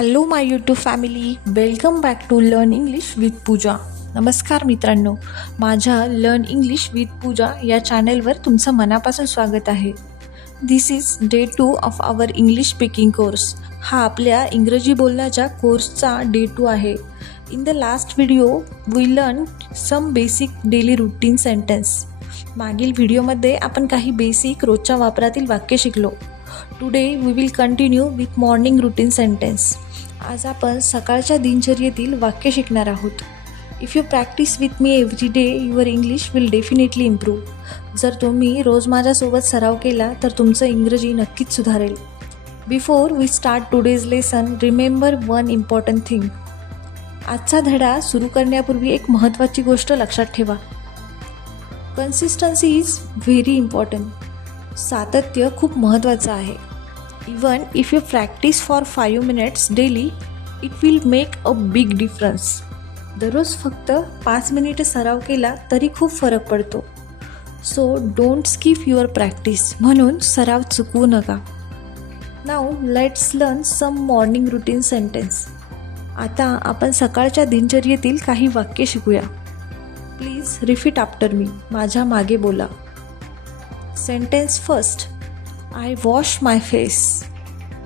Hello my YouTube family, welcome back to learn English with Pooja. नमस्कार मित्रांनो, माझ्या learn English with पूजा या चॅनलवर तुमचं मनापासून स्वागत आहे. This is day 2 of our English speaking course. हा आपल्या इंग्रजी बोलण्याच्या कोर्सचा डे 2 आहे. In the last video we learn some basic daily routine sentence. मागील व्हिडिओमध्ये आपण काही बेसिक रोजच्या वापरातील वाक्य शिकलो. Today we will continue with morning routine sentence. आज आपण सकाळच्या दिनचर्येतील वाक्य शिकणार आहोत. If you practice with me every day your English will definitely improve. जर तुम्ही रोज माझ्यासोबत सराव केला तर तुमचं इंग्रजी नक्कीच सुधारेल. Before we start today's lesson, remember one important thing. आजचा धडा सुरू करण्यापूर्वी एक महत्त्वाची गोष्ट लक्षात ठेवा. Consistency is very important. सातत्य खूप महत्त्वाचं आहे. Even if you practise for 5 minutes daily, it will make a big difference. दररोज फक्त 5 मिनिटे सराव केला तरी खूप फरक पडतो. So don't skip your practice. म्हणून सराव चुकवू नका. Now let's learn some morning routine sentence. आता आपण सकाळच्या दिनचर्येतील काही वाक्य शिकूया. Please repeat after me. माझ्या मागे बोला. Sentence first, I wash my face.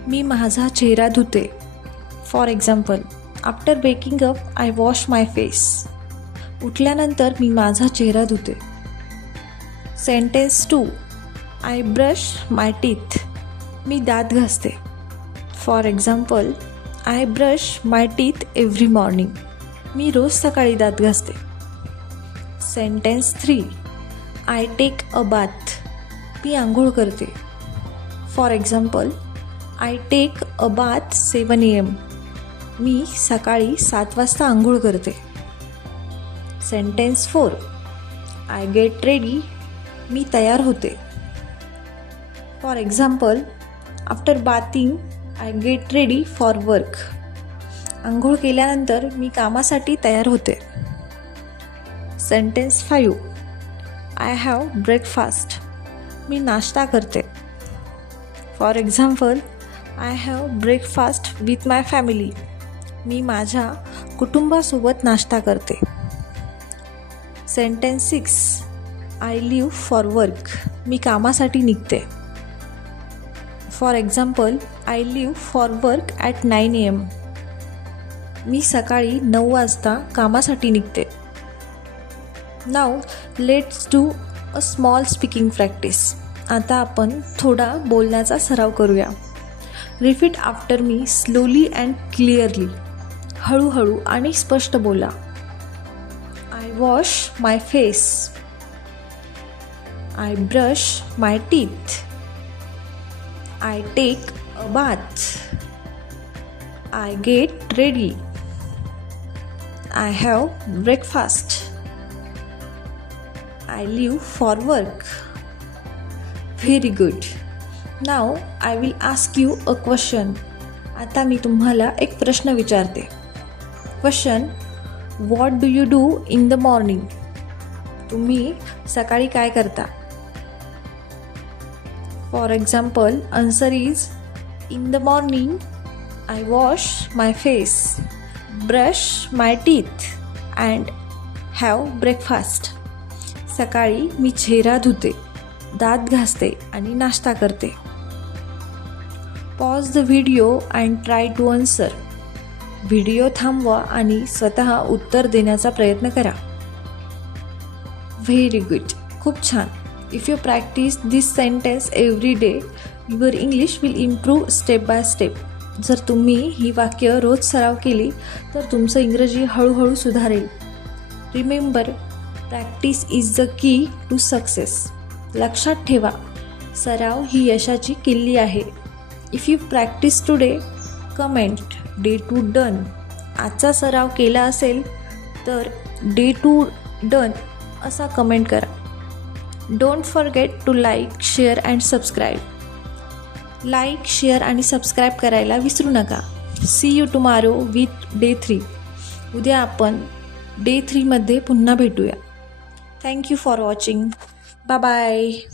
मी माझा चेहरा धुते. For example, after waking up I wash my face. उठल्यानंतर मी माझा चेहरा धुते. Sentence 2, I brush my teeth. मी दात घासते. For example, I brush my teeth every morning. मी रोज सकाळी दात घासते. Sentence 3, I take a bath. मी आंघोळ करते. For example, I take a bath 7 AM. मी सकाळी 7 वाजता आंघोळ करते. Sentence 4, I get ready. मी तयार होते. For example, after bathing I get ready for work. आंघोळ केल्यानंतर मी कामासाठी तयार होते. Sentence 5, I have breakfast. मी नाश्ता करते. For example, I have breakfast with my family. मी माझ्या कुटुंबासोबत नाश्ता करते. Sentence 6, I leave for work. मी कामासाठी निघते. For example, I leave for work at 9 AM. मी सकाळी 9 वाजता कामासाठी निघते. Now let's do a small speaking practice. आता आपण थोडा बोलण्याचा सराव करूया. Repeat after me slowly and clearly. हळूहळू आणि स्पष्ट बोला. I wash my face. I brush my teeth. I take a bath. I get ready. I have breakfast. I live for work. Very good. Now I will ask you a question. आता मी तुम्हाला एक प्रश्न विचारते. Question, what do you do in the morning? तुम्ही सकाळी काय करता? For example, answer is, in the morning I wash my face, brush my teeth and have breakfast. सकाळी मी चेहरा धुते, दात घासते आणि नाश्ता करते. Pause the video and try to answer. Video थांबवा आणि स्वतः उत्तर देण्याचा प्रयत्न करा. Very good. खूप छान. If you practise this sentence every day, your English will improve step by step. जर तुम्ही ही वाक्य रोज सराव केली तर तुमचं इंग्रजी हळूहळू सुधारेल. Remember, practice is the key to success. लक्षात ठेवा, सराव ही यशाची किल्ली आहे. If you practise today, comment day 2 done. आजचा सराव केला असेल तर डे 2 डन असा कमेंट करा. Don't forget to like, share and subscribe. Like, share आणि सबस्क्राईब करायला विसरू नका. See you tomorrow with day 3. उद्या आपण डे 3 मध्ये पुन्हा भेटूया. Thank you for watching. Bye bye.